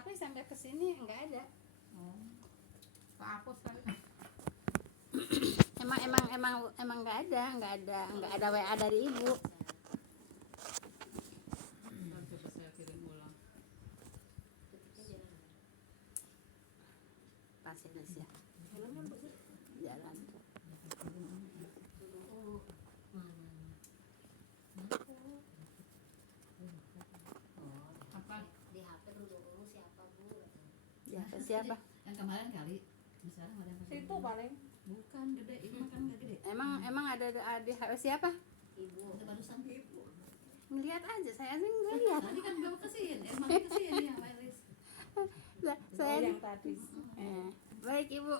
tapi sampai ke sini enggak ada. Kehapus kali. Emang enggak ada WA dari ibu. Coba saya kirim ulang. Pasien ya. Jalan. Apa? Di HP dulu siapa Bu? Ya, siapa? Yang kemarin kali. Misalnya ada yang Situ paling. bukan gede, ini makan nggak gede. Emang ada di HP siapa? Ibu. Ada barusan ibu. Ngeliat aja, saya sih enggak lihat. Tadi kan bawa kesini, emang kesini yang Elis. Saya yang tadi. Baik Ibu.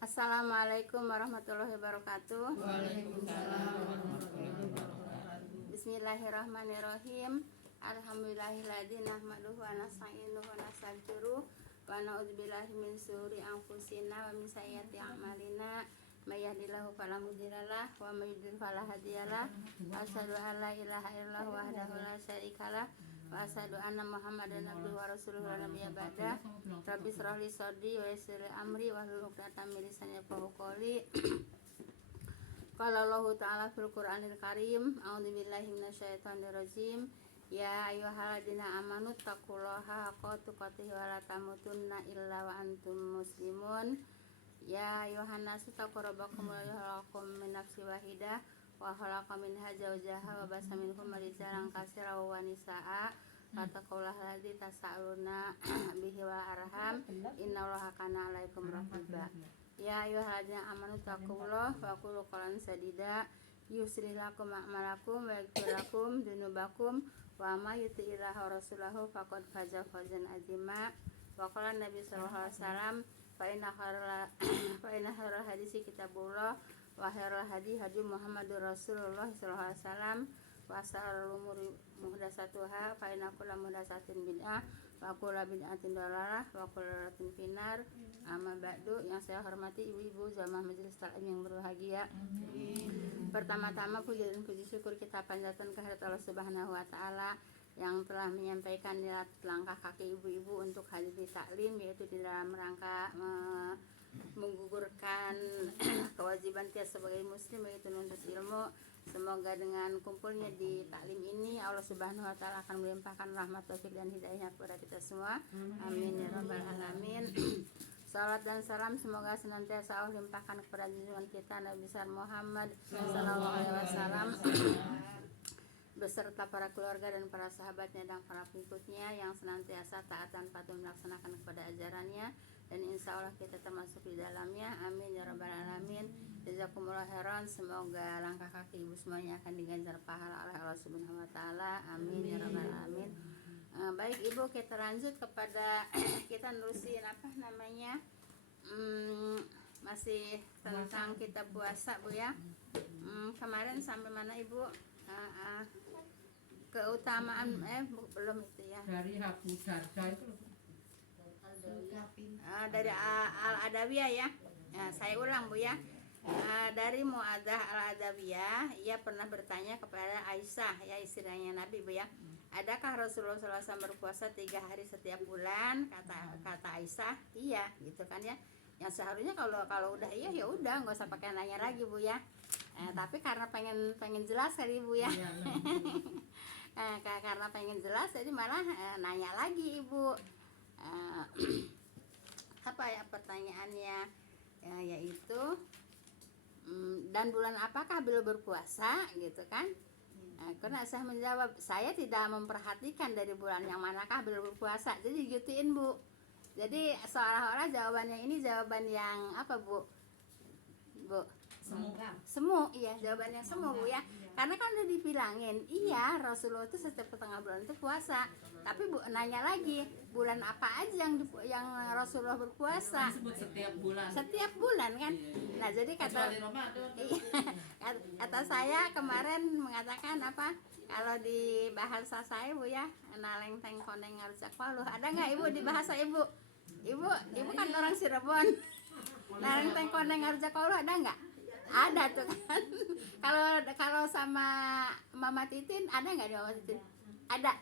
Assalamualaikum warahmatullahi wabarakatuh. Waalaikumsalam warahmatullahi wabarakatuh. Bismillahirrahmanirrahim. Alhamdulillahilladzi nahmaduhu wa nasta'inuhu wa nastaghfiruh wa na'udzubillahi min syururi anfusina wa min sayyiati a'malina. May yahdihillahu fala mudhillalah wa may yudhlil fala hadiyalah. Asyhadu an la ilaha illallah wahdahu la syarikalah wa asyhadu anna Muhammadan abduhu wa rasuluhu la nabiyya ba'dah. Rabbi shrah li sadri wa yassir li amri wahlul 'uqdatam min lisani yafqahu qawli. Qala Allahu ta'ala fil Qur'anil Karim, a'udzubillahi minasyaitonir rajim. Ya ayyuhalladzina amanu taqullaha haqqa tuqatih wa la tamutunna illa wa antum muslimun. Ya ayyuhan nasu taqu rabbakum alladzi khalaqakum min nafsin wahidah wa khalaqa minha zawjaha wa basa minhum rijalan katsiran wa nisaa. Fattaqullaha alladzi tasaaluna bihi wal arham innallaha kana 'alaikum raqiba. Ya ayyuhalladzina amanu taqullaha wa qulu qawlan sadida yuslih lakum a'malakum wa yaghfir lakum dzunubakum wa may yuti'illah wa rasulahu faqad faza fawzan 'azima. Wa qala Nabi sallallahu alaihi wasallam fa inna khairal hadisi kitabullah wa khairal hadi hadi Muhammadur Rasulullah sallallahu alaihi wasallam wa syarrul umuri muhdatsatuha fa inna kulla muhdatsatin bid'ah wa kulla bid'atin dhalalah wa kulla dhalatin finnar. Amma ba'du, yang saya hormati ibu-ibu jamaah majelis taklim yang berbahagia. Pertama-tama puji dan puji syukur kita panjatkan kehadirat Allah Subhanahu wa taala yang telah menyampaikan langkah kaki ibu-ibu untuk hadir di taklim, yaitu di dalam rangka menggugurkan kewajiban kita sebagai muslim, yaitu menuntut ilmu. Semoga dengan kumpulnya di taklim ini Allah Subhanahu wa taala akan melimpahkan rahmat, taufik dan hidayahnya kepada kita semua. Amin ya rabbal alamin. Salat dan salam semoga senantiasa Allah limpahkan kepada junjungan kita Nabi besar Muhammad sallallahu alaihi wasallam beserta para keluarga dan para sahabatnya dan para pengikutnya yang senantiasa taat dan patuh melaksanakan kepada ajarannya, dan insya Allah kita termasuk di dalamnya. Amin ya rabbal alamin. Jazakumullah khairan. Semoga langkah kaki ibu semuanya akan diganjar pahala oleh Allah Subhanahu wa taala. Amin ya rabbal alamin. Baik ibu, kita lanjut kepada kita nerusin apa namanya, masih tentang kita puasa bu ya. Kemarin sampai mana ibu? Keutamaan belum itu ya, Dari Abu Darda itu dari Al-Adawiyah ya. Saya ulang bu ya. Dari Mu'adzah Al-Adawiyah, ia pernah bertanya kepada Aisyah ya, istrinya Nabi bu ya, adakah Rasulullah SAW berpuasa 3 hari setiap bulan? Kata Aisyah iya gitu kan ya. Yang seharusnya kalau udah iya ya udah nggak usah pakai nanya lagi bu ya. Tapi karena pengen jelas kali ibu ya. Karena pengen jelas jadi malah nanya lagi ibu. Apa ya pertanyaannya ya, yaitu dan bulan apakah beliau berpuasa gitu kan. Karena saya menjawab, saya tidak memperhatikan dari bulan yang manakah beliau berpuasa, jadi gituin bu. Jadi seolah-olah jawabannya ini jawaban yang apa bu? Semu, iya jawabannya semu bu ya. Karena kan udah dibilangin, iya Rasulullah itu setiap tengah bulan itu puasa. Tapi bu nanya lagi, bulan apa aja yang Rasulullah berpuasa? disebut setiap bulan. Setiap bulan kan. Nah jadi kata saya kemarin mengatakan apa? Kalau di bahasa saya bu ya, naleng teng koneng ngarujak paluh. Ada nggak ibu di bahasa ibu? Ibu kan orang Cirebon. Naleng teng koneng ngarujak paluh ada nggak? Ada tuh kan. Kalau sama Mama Titin ada nggak di Mama Titin? Ada.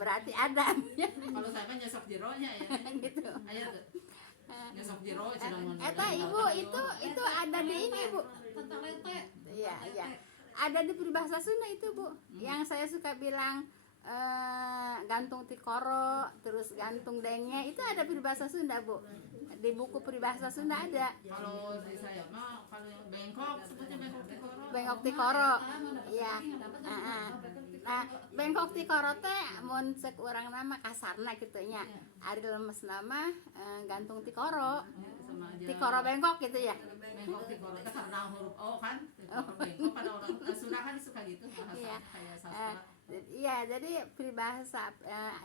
berarti ada. Kalau saya kan nyesok jeronya ya. Gitu. Ayo tuh. Nyesok jero cenah. Eta ibu itu ada di ini bu. Tentang lete. Iya iya. Ada di peribahasa Sunda itu bu. Yang saya suka bilang gantung tikoro, terus gantung denge itu ada peribahasa Sunda bu. Di buku peribahasa Sunda ada. Kalau dari saya mah kalau yang bengkok sebutnya bengkok tikoro. Bengkok tikoro. Iya. Nah, bengkok tikoro teh mun ceuk urang nama kasarna kitu nya. Ari lemes nama gantung tikoro. Sama aja. Tikoro bengkok gitu ya. Bengkok tikoro itu karena huruf O kan. Tikoro bengkok pada orang Sunda kan suka gitu bahasa Iya. kayak sastra. Iya, jadi peribahasa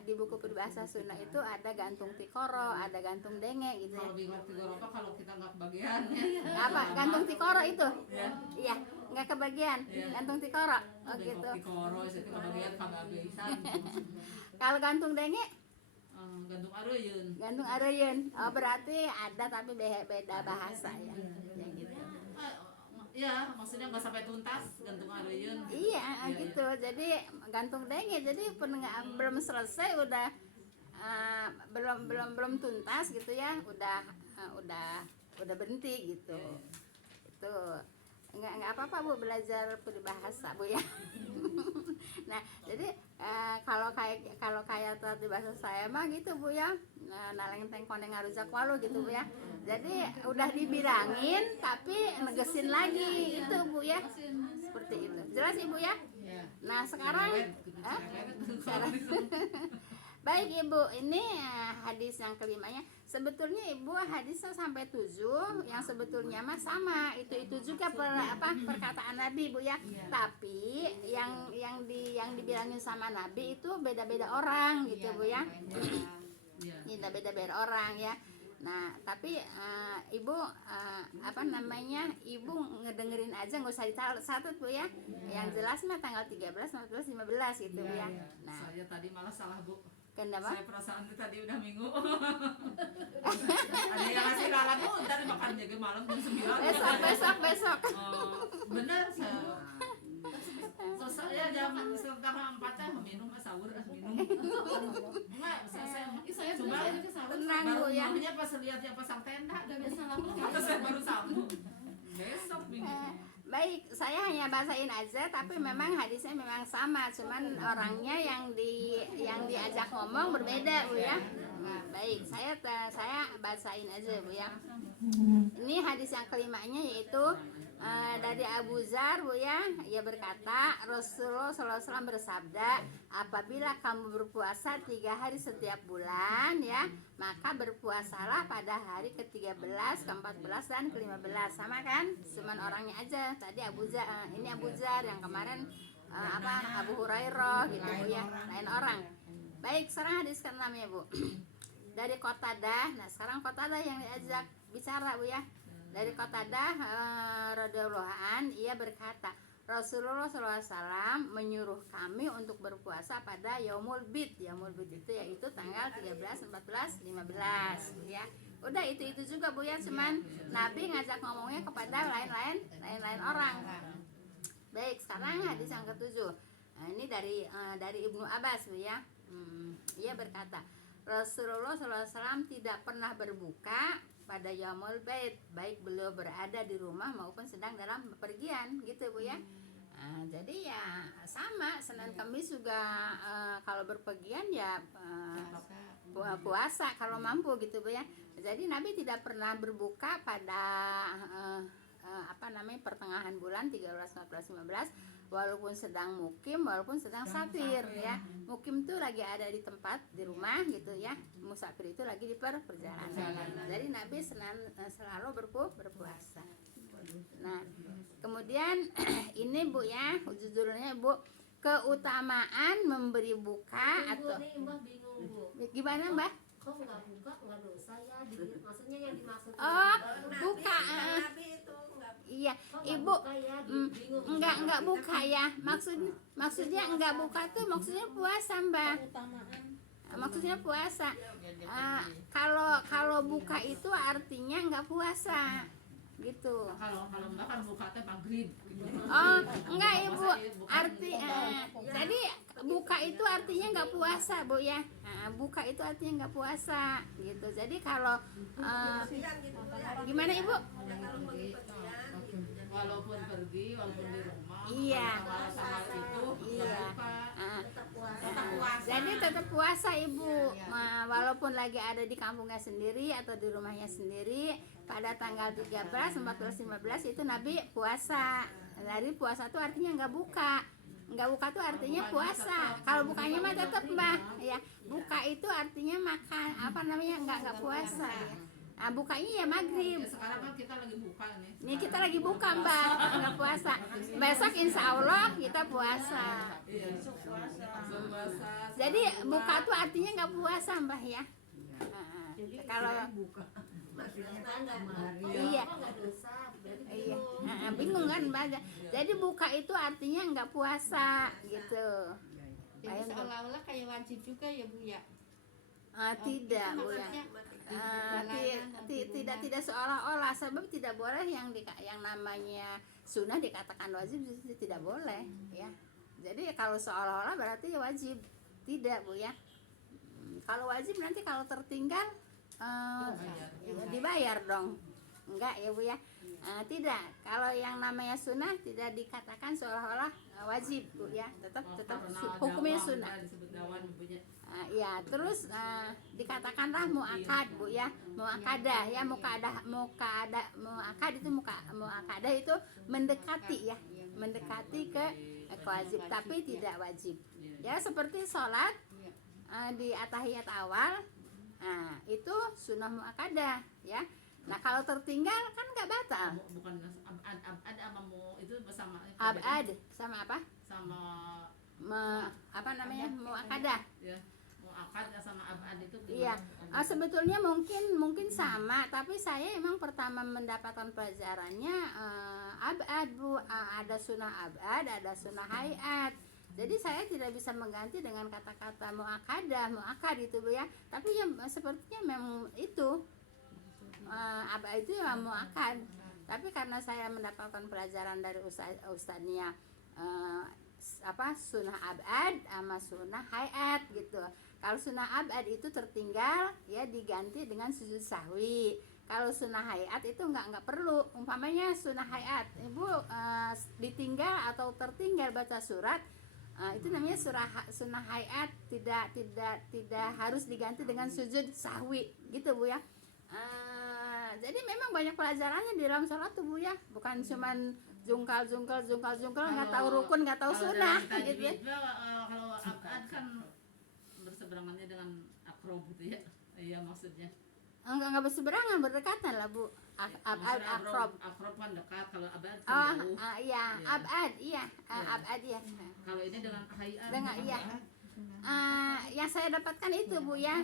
di buku peribahasa Sunda itu ada gantung tikoro, ada gantung denge gitu ya. Kalau bengkok tikoro apa kalau kita nggak kebagian ya. Apa? Gantung tikoro itu? Ya. Iya, nggak kebagian. Iya. Gantung tikoro. Oh Bengkok gitu. tikoro itu kebagian kagak bisa. Kalau gantung denge, Gantung areuyeun. gantung areyeun. Oh, berarti ada tapi beda bahasa ya. Ya gitu. Ya, maksudnya nggak sampai tuntas gantung areuyeun. Iya, gitu. Jadi gantung denge. Jadi belum selesai udah belum tuntas gitu ya. Udah berhenti gitu. Itu nggak apa-apa bu belajar peribahasa bu ya. Nah jadi kalau kayak tadi bahasa saya mah gitu bu ya, naleng tengkoneng ngarujak walu gitu bu ya. Jadi udah dibilangin tapi negesin lagi itu bu ya, seperti itu. Jelas ibu ya. Nah sekarang baik ibu, ini hadis yang kelimanya. Sebetulnya ibu hadisnya sampai 7, yang sebetulnya mah sama itu juga perkataan Nabi bu ya. Tapi yang dibilangin sama Nabi itu beda-beda orang gitu bu ya. Tidak beda-beda orang ya. Nah tapi ibu ibu ngedengerin aja, nggak usah dicatat bu ya. Yang jelas mah tanggal 13, 14, 15 gitu bu ya. Nah Saya tadi malah salah bu. kenapa? Saya perasaan itu tadi udah minggu. Ada yang ngasih lalat tuh ntar makan jaga malam jam 9. Besok. Oh, bener saya. Saya jam setengah 4 minum sahur minum. Enggak, saya coba Tenang bu ya. Barunya pas lihat yang pasang tenda Udah biasa lama. atau saya baru sambung. Besok minggu. Baik, saya hanya bahasain aja, tapi memang hadisnya memang sama, cuman orangnya yang diajak ngomong berbeda bu ya. Nah, baik, saya bahasain aja bu ya. Ini hadis yang kelimanya yaitu dari Abu Dzar bu ya, ia berkata Rasulullah SAW bersabda, apabila kamu berpuasa 3 hari setiap bulan ya, maka berpuasalah pada hari ke-13, ke-14 dan ke-15. Sama kan? Cuman orangnya aja. Tadi Abu Dzar, ini Abu Dzar, yang kemarin Abu Hurairah gitu bu ya, lain orang. Baik, sekarang hadis ke-6 ya bu. Dari Qatadah. Nah sekarang Qatadah yang diajak bicara bu ya. Dari Qatadah radhiyallahu an, ia berkata Rasulullah SAW menyuruh kami untuk berpuasa pada Yaumul Bid. Yaumul Bid itu yaitu tanggal 13, 14, 15 ya. Udah itu juga bu ya, cuman Nabi ngajak ngomongnya kepada lain orang. Baik, sekarang hadis yang ke-7. Nah, ini dari Ibnu Abbas bu ya. Ia berkata Rasulullah SAW tidak pernah berbuka pada Yaumul Bid, baik beliau berada di rumah maupun sedang dalam bepergian gitu bu ya. Jadi ya sama, Senin Kamis juga kalau berpergian ya puasa kalau mampu gitu bu ya. Jadi Nabi tidak pernah berbuka pada pertengahan bulan 13, 14, 15 walaupun sedang mukim, walaupun sedang safir ya. Mukim tuh lagi ada di tempat di rumah gitu ya. Musafir itu lagi di perjalanan. Jadi Nabi selalu berpuasa. Nah, kemudian ini bu ya, judulnya bu, keutamaan memberi buka atau Mbah bingung bu. gimana mbak? Kok nggak buka nggak dosa ya? Maksudnya yang dimaksud. Oh, buka. Iya, ibu enggak buka ya. Maksudnya enggak buka tuh maksudnya puasa mbak. Maksudnya puasa. Kalau buka itu artinya enggak puasa. gitu. Kalau Mbak kan buka teh maghrib gitu. Oh enggak ibu, Masa bukan arti jadi buka itu artinya nggak puasa bu ya. Buka itu artinya nggak puasa gitu. Jadi kalau gimana ibu? Walaupun pergi, walaupun di rumah, Iya. sama itu Iya. buka. tetap puasa. Tetap puasa. Jadi tetap puasa ibu, walaupun lagi ada di kampungnya sendiri atau di rumahnya sendiri. Pada tanggal 13, 14, 15 itu Nabi puasa. Dari puasa itu artinya nggak buka. Nggak buka tuh artinya puasa. Kalau bukanya mah tetap mbah, ya. Buka itu artinya makan, apa namanya nggak puasa. Ya. Nah, bukanya ya maghrib. Ya, sekarang kan kita lagi buka nih. Nih kita lagi buka mbak, nggak puasa. Besok insya Allah kita puasa. Iya. Puasa. Jadi buka tuh artinya nggak puasa mbah ya. Kalau iya. Iya, bingung kan mbak. Jadi buka itu artinya nggak puasa gitu. Jadi seolah-olah kayak wajib juga ya bu ya? Tidak Itu bu ya. maksudnya Tidak seolah-olah, sebab tidak boleh yang namanya sunnah dikatakan wajib, tidak boleh ya. Jadi kalau seolah-olah berarti wajib, tidak bu ya. Kalau wajib nanti kalau tertinggal dibayar dong, enggak ya bu ya. Tidak, kalau yang namanya sunnah tidak dikatakan seolah-olah wajib bu ya, tetap hukumnya sunnah. Ya, terus dikatakanlah muakad bu ya, muakadah ya, muakad itu muakadah itu mendekati ya, mendekati ke wajib tapi tidak wajib ya, seperti sholat di atahiyat awal, itu sunnah muakadah ya. Nah kalau tertinggal kan nggak batal. Bukan abad sama mu itu bersama. Abad sama apa? Sama apa namanya muakadah. Ya. Muakad sama abad itu. Iya. Sebetulnya mungkin sama, tapi saya emang pertama mendapatkan pelajarannya abad bu. Ada sunnah abad, ada sunnah hayat. Jadi saya tidak bisa mengganti dengan kata-kata muakadah, muakad itu bu ya. Tapi ya sepertinya memang itu. Abad itu ya muakad, tapi karena saya mendapatkan pelajaran dari ustadznya sunnah abad sama sunnah hayat gitu. Kalau sunnah abad itu tertinggal ya diganti dengan sujud sahwi. Kalau sunnah hayat itu nggak perlu. Umpamanya sunnah hayat ibu ditinggal atau tertinggal baca surat, itu namanya sunnah hayat, tidak harus diganti dengan sujud sahwi gitu bu ya. Jadi memang banyak pelajarannya di dalam sholat tuh bu ya, bukan cuman jungkal nggak tahu rukun nggak tahu sunnah gitu ya. Kalau abad kan berseberangannya dengan akrob gitu ya, iya maksudnya. Enggak berseberangan, berdekatan lah bu. Abad akrob kan dekat, kalau abad kan jauh. Iya abad iya abad ya. Kalau ini dengan hayat. Dengan iya. Yang saya dapatkan itu bu ya,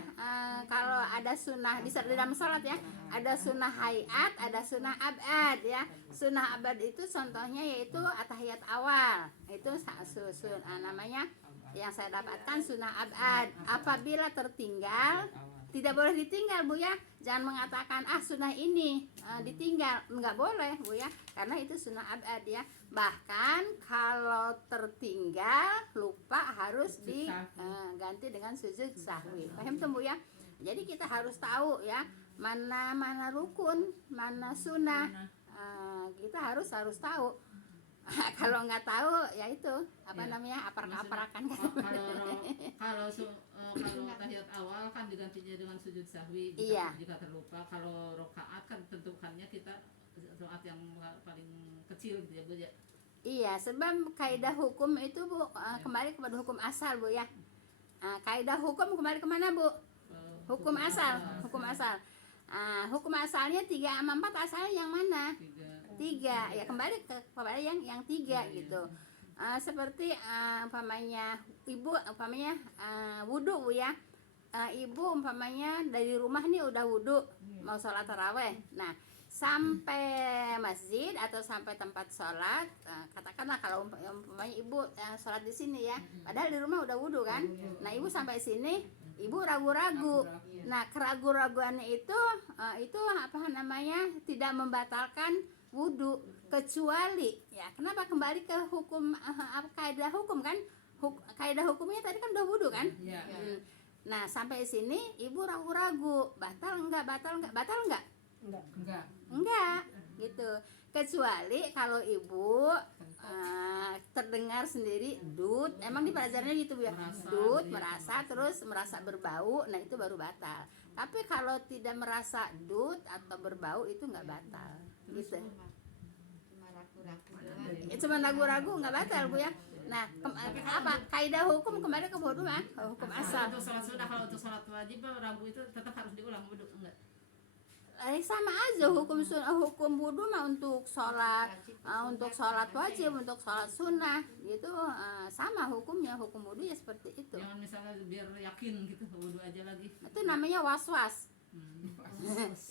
kalau ada sunnah di dalam sholat ya, ada sunnah hayat, ada sunnah abad ya. Sunnah abad itu contohnya yaitu atahiyat awal, itu namanya yang saya dapatkan sunnah abad. Apabila tertinggal tidak boleh ditinggal bu ya, jangan mengatakan sunnah ini ditinggal, nggak boleh bu ya, karena itu sunnah abad ya. Bahkan kalau tertinggal lupa harus diganti dengan sujud sahwi. Paham tuh bu ya? Jadi kita harus tahu ya mana rukun, mana sunnah. Kita harus tahu. Kalau nggak tahu ya itu namanya aprak-aprakan. Kalau tahiyat awal kan digantinya dengan sujud sahwi jika terlupa. Kalau rokaat kan tentukannya kita rokaat yang paling kecil gitu ya bu ya. Iya, sebab kaidah hukum itu bu kembali kepada hukum asal bu ya. Kaidah hukum kembali kemana bu? Hukum asal. Hukum asalnya 3 sama 4, asalnya yang mana? 3 ya, kembali kepada yang 3 gitu. Seperti umpamanya ibu wudu bu ya. Ibu umpamanya dari rumah nih udah wudu mau sholat taraweh. Nah sampai masjid atau sampai tempat sholat, katakanlah kalau umpamanya ibu sholat di sini ya, padahal di rumah udah wudu kan. Nah ibu sampai sini ibu ragu-ragu. Nah, keraguan-raguannya itu apa namanya, tidak membatalkan wudhu, kecuali ya kenapa kembali ke hukum kaidah hukum kan, kaidah hukumnya tadi kan udah wudhu kan. Iya. Nah, sampai sini ibu ragu-ragu, batal enggak enggak gitu, kecuali kalau ibu terdengar sendiri dut, emang di pelajarannya gitu Bu ya, dut, merasa, terus merasa berbau, nah itu baru batal. Tapi kalau tidak merasa dut atau berbau itu nggak batal gitu. Cuma ragu-ragu doang. Cuma ragu-ragu nggak batal Bu ya. Nah, apa kaidah hukum kembali ke wudhu mah hukum asal. Untuk sholat sunnah, kalau untuk sholat wajib ragu itu tetap harus diulang wudhu enggak? Sama aja hukum wudhu mah untuk sholat wajib, untuk sholat sunnah gitu, sama hukumnya, hukum wudhu ya seperti itu. Jangan misalnya biar yakin gitu wudhu aja lagi. Itu namanya was-was.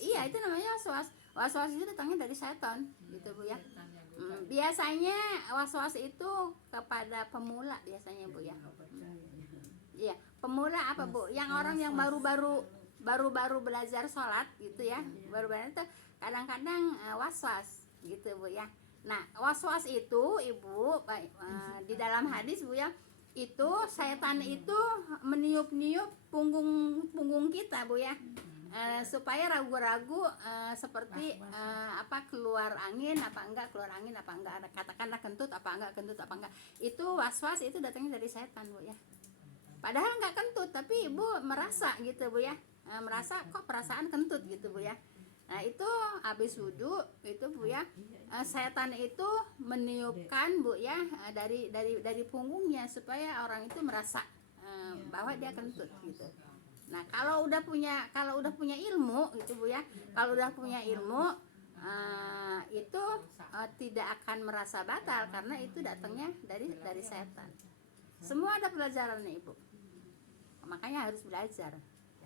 Iya, itu namanya was-was. Was-was itu datangnya dari setan gitu Bu ya. Biasanya was-was itu kepada pemula biasanya Bu ya. Iya, pemula apa Bu? Yang orang yang baru belajar sholat gitu ya, baru itu kadang-kadang was-was gitu Bu ya. Nah, was-was itu Ibu di dalam hadis Bu ya, itu setan itu meniup-niup punggung kita Bu ya, supaya ragu-ragu seperti keluar angin apa enggak, katakanlah kentut apa enggak, itu was-was itu datangnya dari setan Bu ya. Padahal enggak kentut, tapi Ibu merasa gitu Bu ya, merasa kok perasaan kentut gitu Bu ya. Nah, itu habis wudhu itu Bu ya, setan itu meniupkan Bu ya, dari punggungnya supaya orang itu merasa bahwa dia kentut gitu. Nah, kalau udah punya ilmu gitu Bu ya, kalau udah punya ilmu itu tidak akan merasa batal karena itu datangnya dari setan. Semua ada pelajarannya Ibu, makanya harus belajar.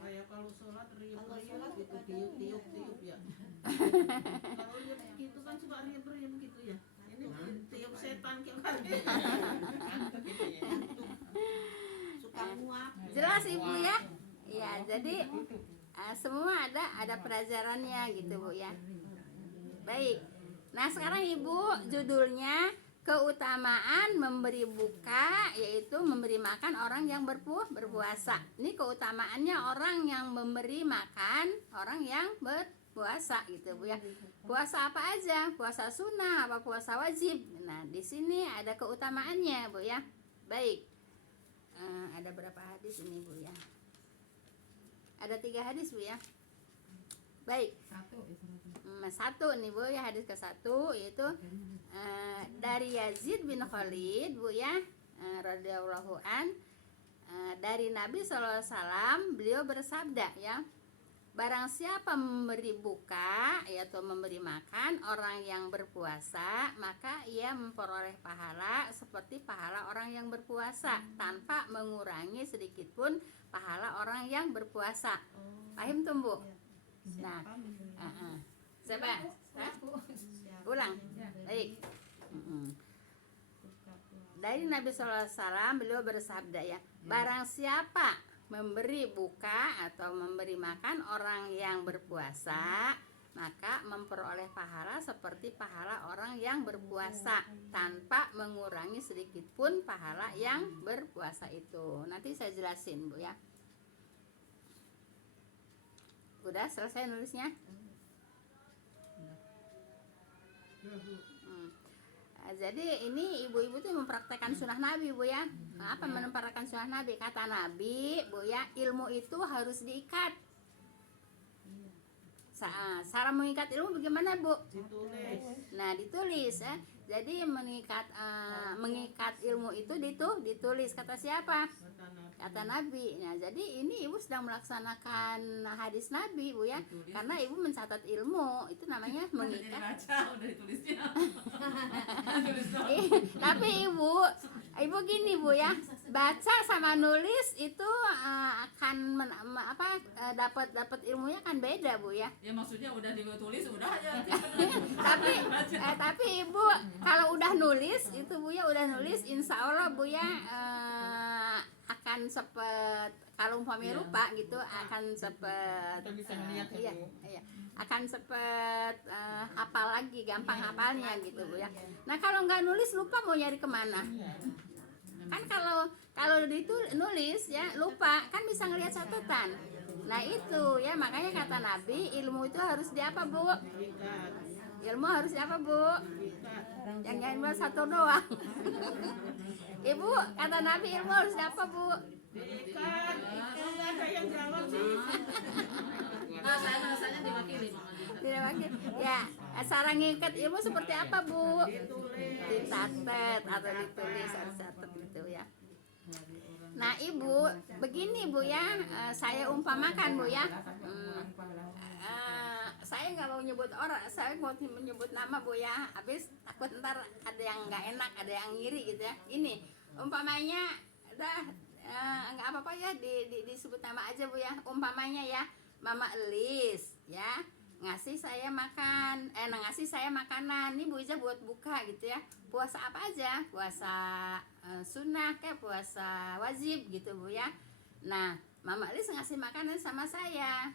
Kayak kalau sholat Kalau riuh-riuh sholat gitu, kadang- tiup ya. Kalau lihat gitu kan suka riuh-riuh begitu ya. Ini tiup setan kayak kali. Suka muak. Jelas Ibu ya. Iya, jadi semua ada pelajarannya gitu Bu ya. Baik. Nah, sekarang Ibu judulnya keutamaan memberi buka, yaitu memberi makan orang yang berpuasa. Ini keutamaannya orang yang memberi makan orang yang berpuasa gitu Bu ya. Puasa apa aja? Puasa sunnah apa puasa wajib? Nah, di sini ada keutamaannya Bu ya. Baik. Ada berapa hadis ini Bu ya? Ada 3 hadis Bu ya. Baik. Satu nih Bu ya, hadis ke-1 yaitu dari Yazid bin Khalid Bu ya, radhiyallahu an, dari Nabi SAW, beliau bersabda ya, barang siapa memberi buka yaitu memberi makan orang yang berpuasa, maka ia memperoleh pahala seperti pahala orang yang berpuasa tanpa mengurangi sedikit pun pahala orang yang berpuasa. Paham tuh Bu? Nah, siapa? Ulang. Baik. Dari Nabi SAW beliau bersabda ya, barang siapa memberi buka atau memberi makan orang yang berpuasa, maka memperoleh pahala seperti pahala orang yang berpuasa tanpa mengurangi sedikit pun pahala yang berpuasa itu. Nanti saya jelasin Bu ya. Udah selesai nulisnya? Jadi ini ibu-ibu tuh mempraktekkan sunnah Nabi Bu ya. Apa mempraktekkan sunnah Nabi? Kata Nabi Bu ya, ilmu itu harus diikat. Cara mengikat ilmu bagaimana Bu? Ditulis. Nah, ditulis ya. Jadi mengikat ilmu itu ditulis. Kata siapa? Kata Nabi. Nah, jadi ini ibu sedang melaksanakan hadis Nabi Bu ya, karena ibu mencatat ilmu, itu namanya mengikat. Baca udah ditulisnya. Tapi ibu gini Bu ya, baca sama nulis itu akan dapat ilmunya kan beda Bu ya. Ya maksudnya udah ditulis udah aja. Tapi ibu kalau udah nulis itu Bu ya, udah nulis insya Allah Bu ya, akan sepet, kalau umpamanya lupa gitu akan sepet Kita bisa melihat ya, iya, Bu. iya, akan sepet hafal lagi, gampang hafalnya gitu Bu ya. Nah kalau nggak nulis lupa mau nyari kemana? Kan kalau itu nulis ya lupa kan bisa ngelihat catatan. Nah itu ya makanya kata Nabi ilmu itu harus di apa Bu? Ilmu harus di apa Bu? Yang nyanyi satu doang. Ibu kata Nabi ilmu harus di apa Bu? Ikan, nggak ada yang jawab sih. Nah, saya rasanya diwakili Mama Dita. Tidak pakai. Ya, cara ngikat ilmu seperti apa Bu? Ditulis. Dicatat atau ditulis harus catat gitu ya. Nah Ibu, begini Bu ya, saya umpamakan Bu ya. Saya nggak mau nyebut orang, saya mau menyebut nama Bu ya. Habis takut ntar ada yang nggak enak, ada yang ngiri gitu ya. Ini umpamanya, dah nggak apa-apa ya disebut nama aja Bu ya. Umpamanya ya, Mama Elis ya ngasih saya makan, ngasih saya makanan. Ini Bu Iza buat buka gitu ya. Puasa apa aja? Puasa sunnah kayak puasa wajib gitu Bu ya. Nah, Mama Elis ngasih makanan sama saya.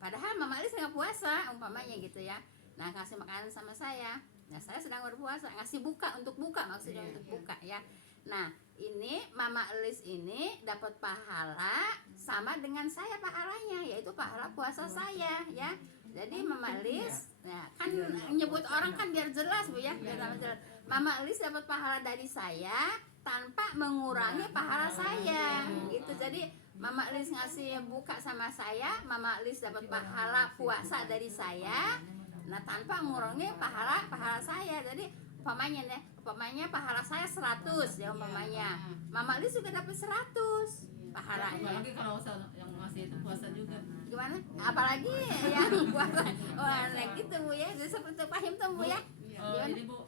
Padahal Mama Elis nggak puasa umpamanya gitu ya. Nah, ngasih makanan sama saya. Nah, saya sedang berpuasa, ngasih buka untuk buka maksudnya untuk buka ya. Nah, ini Mama Elis ini dapat pahala sama dengan saya pahalanya, yaitu pahala puasa saya ya. Jadi Mama Elis, nah kan nyebut orang kan biar jelas Bu ya, biar jelas. Mama Elis dapat pahala dari saya tanpa mengurangi pahala saya gitu. Jadi Mama Elis ngasih buka sama saya, Mama Elis dapat pahala puasa dari saya, nah tanpa mengurangi pahala saya. Jadi umpamanya pahala saya 100 ya umpamanya, Mama Elis juga dapat 100 pahalanya. Apalagi kalau yang masih itu puasa juga. Gimana? Apalagi yang puasa. Wah, nah gitu Bu ya. Jadi seperti paham tuh Bu ya. Jadi Bu,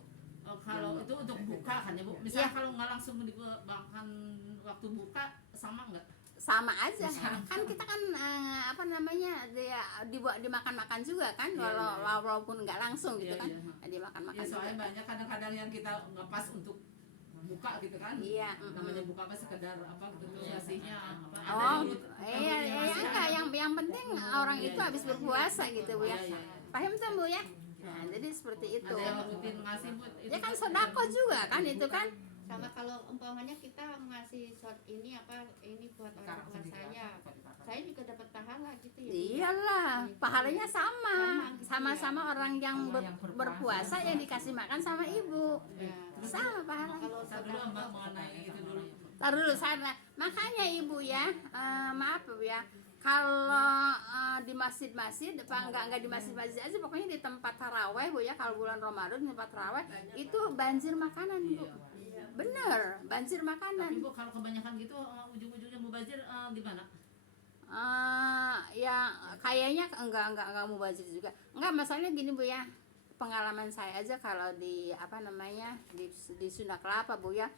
kalau itu untuk buka kan ya Bu. Misalnya kalau nggak langsung makan waktu buka sama nggak? Sama aja kan kita kan apa namanya dia dimakan-makan juga kan walaupun nggak langsung gitu kan dimakan-makan Ya soalnya juga. banyak kadang-kadang yang kita nggak pas untuk buka gitu kan. Iya, Namanya buka apa sekedar apa gitu ngasihnya apa. Oh iya enggak yang penting orang itu habis berpuasa gitu Bu ya. Paham tuh Bu ya. Nah jadi seperti itu. Ada yang rutin ngasih Bu. Ya kan sedekah juga kan itu kan. Sama kalau umpamanya kita ngasih shot ini buat orang tua saya juga dapat pahala gitu ya. Iyalah, pahalanya sama. Gitu Sama-sama orang yang berpuasa yang dikasih makan sama ibu. Ya. Sama pahala. Kalau Saya dulu Mbak mengenai itu dulu. Taruh dulu sana. Makanya ibu ya, maaf Bu ya. Kalau di masjid-masjid, enggak di masjid-masjid aja, pokoknya di tempat taraweh Bu ya. Kalau bulan Ramadan di tempat taraweh itu banjir makanan Bu. Bener, banjir makanan. Tapi Bu kalau kebanyakan gitu ujung-ujungnya mubazir gimana? Ya kayaknya enggak mau bazir juga. Enggak, masalahnya gini Bu ya. Pengalaman saya aja kalau di apa namanya di Sunda Kelapa Bu ya.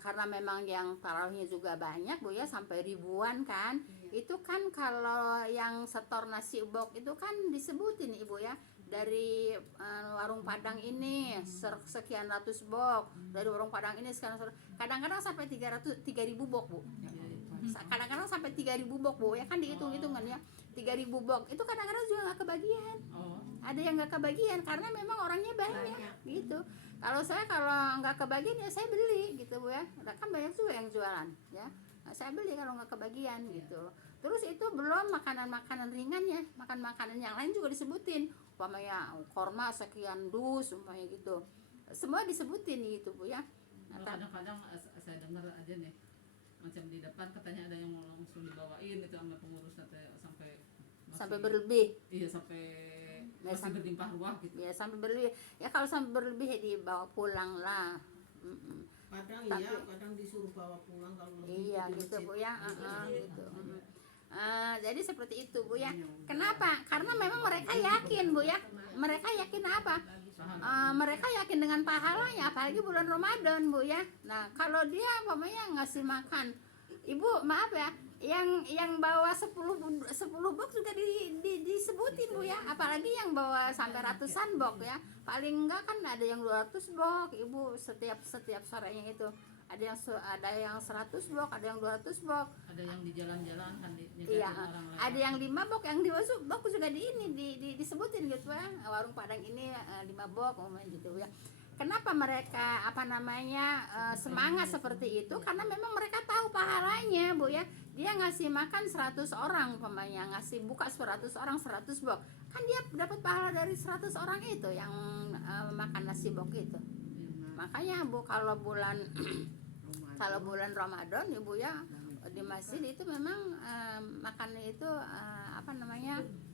Karena memang yang tarawihnya juga banyak Bu ya, sampai ribuan kan. Itu kan kalau yang setor nasi box itu kan disebutin Ibu ya. Dari warung Padang ini sekian ratus box, dari warung Padang ini sekian kadang-kadang sampai 3.000 box Bu. Kadang-kadang sampai 3.000 box Bu ya kan dihitung-hitungan ya. 3.000 box itu kadang-kadang juga nggak kebagian. Ada yang nggak kebagian karena memang orangnya banyak gitu. Kalau saya kalau nggak kebagian ya saya beli gitu Bu ya. Kan banyak juga yang jualan ya. Nah, saya beli kalau nggak kebagian gitu. Terus itu belum makanan-makanan ringan ya, makanan yang lain juga disebutin. Umpamanya korma sekian dus, umpamanya gitu. Semua disebutin gitu Bu ya. Nah, Kadang-kadang saya dengar aja nih, macam di depan katanya ada yang mau langsung dibawain itu sama pengurus sampai berlebih. Iya sampai masih berlimpah ruah gitu. Ya sampai berlebih. Ya kalau sampai berlebih ya dibawa pulang lah. Kadang Tapi, iya, kadang disuruh bawa pulang kalau iya di gitu masjid. Bu ya, gitu. Jadi seperti itu Bu ya. Kenapa? Karena memang mereka yakin Bu ya. Mereka yakin apa? Mereka yakin dengan pahalanya, apalagi bulan Ramadan Bu ya. Nah kalau dia umpamanya ngasih makan, Ibu maaf ya, yang bawa 10 box juga disebutin Bu ya. Apalagi yang bawa sampai ratusan box ya. Paling enggak kan ada yang 200 box Ibu setiap sorenya itu. ada yang 100 blok, ada yang 200 blok. Ada yang di jalan-jalan kan Iya, orang lain. ada yang 5 blok, yang 2 blok juga disebutin gitu ya. Warung Padang ini 5 blok gitu ya. Kenapa mereka semangat seperti itu? Karena memang mereka tahu pahalanya, Bu ya. Dia ngasih makan 100 orang umpamanya, ngasih buka 100 orang 100 blok. Kan dia dapat pahala dari 100 orang itu yang makan nasi blok itu. Makanya Bu, kalau bulan Ramadan Ibu ya, di masjid itu memang makannya itu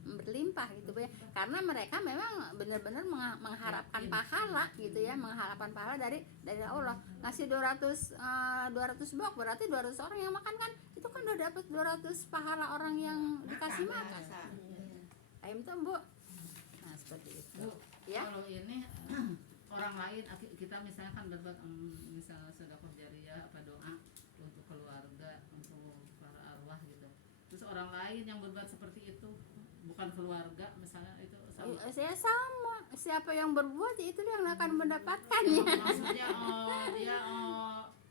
berlimpah gitu Bu ya. Karena mereka memang benar-benar mengharapkan pahala gitu ya, mengharapkan pahala dari Allah. Ngasih 200 blok berarti 200 orang yang makan kan, itu kan udah dapat 200 pahala orang yang dikasih makan. Ayam tuh Bu. Nah, seperti itu. Bu, Ya. kalau ini orang lain kita misalnya kan berbuat misal sedekah jariah apa doa untuk keluarga, untuk para arwah gitu. Terus orang lain yang berbuat seperti itu bukan keluarga misalnya itu sama. Saya sama. Siapa yang berbuat itu yang akan mendapatkannya. Maksudnya dia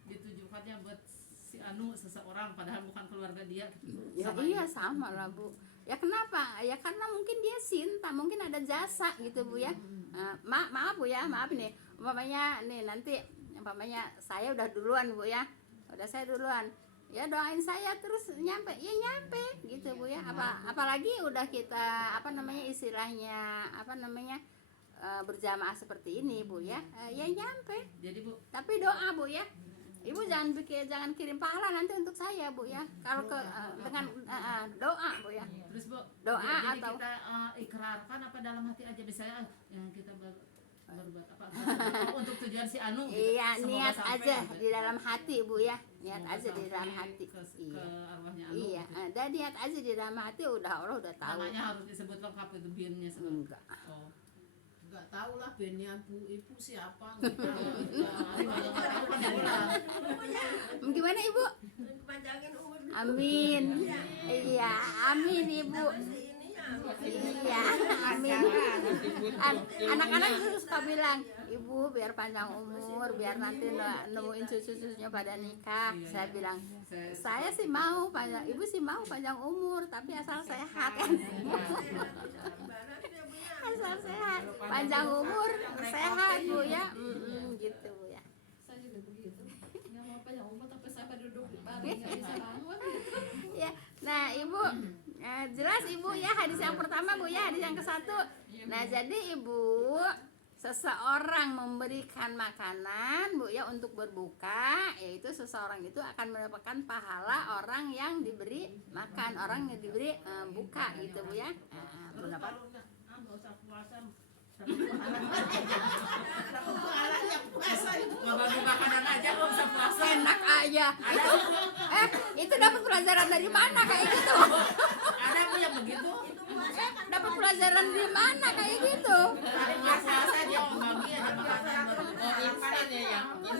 ditujukannya buat si seseorang padahal bukan keluarga dia gitu. Ya iya sama lah Bu. Ya kenapa? Ya karena mungkin dia cinta, mungkin ada jasa gitu Bu ya. Maaf Bu ya, maaf nih. Nanti saya udah duluan Bu ya. Udah saya duluan. Ya doain saya terus nyampe gitu Bu ya. Apalagi udah kita istilahnya berjamaah seperti ini Bu ya. Ya nyampe. Jadi Bu, Tapi doa Bu ya. Ibu jangan kirim pahala nanti untuk saya Bu ya. Kalau dengan doa Bu ya. terus Bu, Doa jadi atau- kita ikrarkan apa dalam hati aja misalnya yang kita berbuat apa untuk tujuan si Anu gitu. Iya, Semoga niat sampai aja gitu. di dalam hati Bu ya. Niat Semoga aja di dalam sampai hati. ke Iya. arwahnya Anu Iya, gitu. dan niat aja di dalam hati Allah udah tahu. Namanya harus disebut lengkap itu binnya Enggak. Oh. Enggak tahu lah bandnya Bu Ibu siapa. Gimana Ibu? Amin. Iya, amin Ibu. Iya, amin. Anak-anak itu suka bilang, Ibu biar panjang umur, biar nanti nemuin cucu-cucunya pada nikah. Saya bilang, saya sih mau panjang, Ibu sih mau panjang umur, tapi asal sehat kan. Asal sehat, panjang umur, sehat Bu ya. Gitu Bu ya. Saya juga begitu. Nggak mau apa yang umur tapi saya duduk di paling nggak bisa bangun. Ya, nah Ibu, jelas Ibu ya hadis yang pertama Bu ya, hadis yang ke-1. Nah jadi Ibu, seseorang memberikan makanan Bu ya untuk berbuka, yaitu seseorang itu akan mendapatkan pahala orang yang diberi makan, orang yang diberi buka gitu Bu ya. Mendapat Ngebagi makanan aja kok bisa puasa. enak aja. Itu dapat pelajaran dari mana kayak gitu? Ada Bu yang begitu? Dapat pelajaran dari mana kayak gitu?